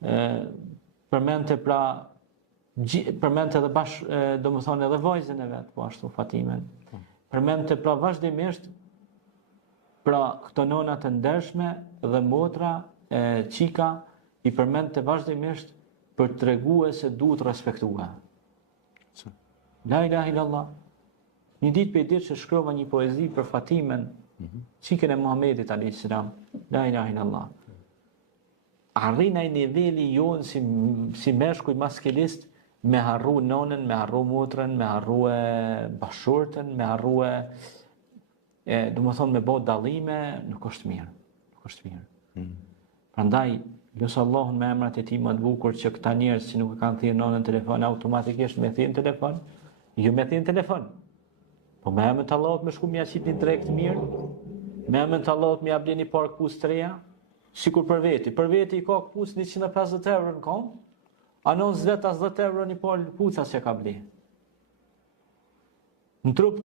përmente pra përmente edhe domethënë edhe vajzën e vet, po ashtu Fatimen. Përmente pra vazhdimisht pra këto nona të ndershme dhe motra çika i përmente vazhdimisht për të treguar se duhet respektuar. La ilaha illallah. Një ditë për ditë që shkrova një poezi për Fatimen, çikën e Muhamedit alayhis salam. La ilaha illallah. Arrinaj niveli jonë si meshkuj maskelist me harru nonën, me harru motrën, me harru bashortën, me harru do më thonë me bo dallime, nuk është mirë. Nuk është mirë. Prandaj, lutja Allahun me emrat e tij më të bukur që këta njerëz që nuk e kanë thirrë nonën telefon automatikisht me thirrën telefon, jo me thirrën telefon. Po me emrin e Allahut më shku më jashit një drejt mirë, me emrin e Allahut më jap një park pus të reja, sikur për veti i ka pus 150 euro në kom, anon zvet as 10 euro një park pusa që ka bli. Në trup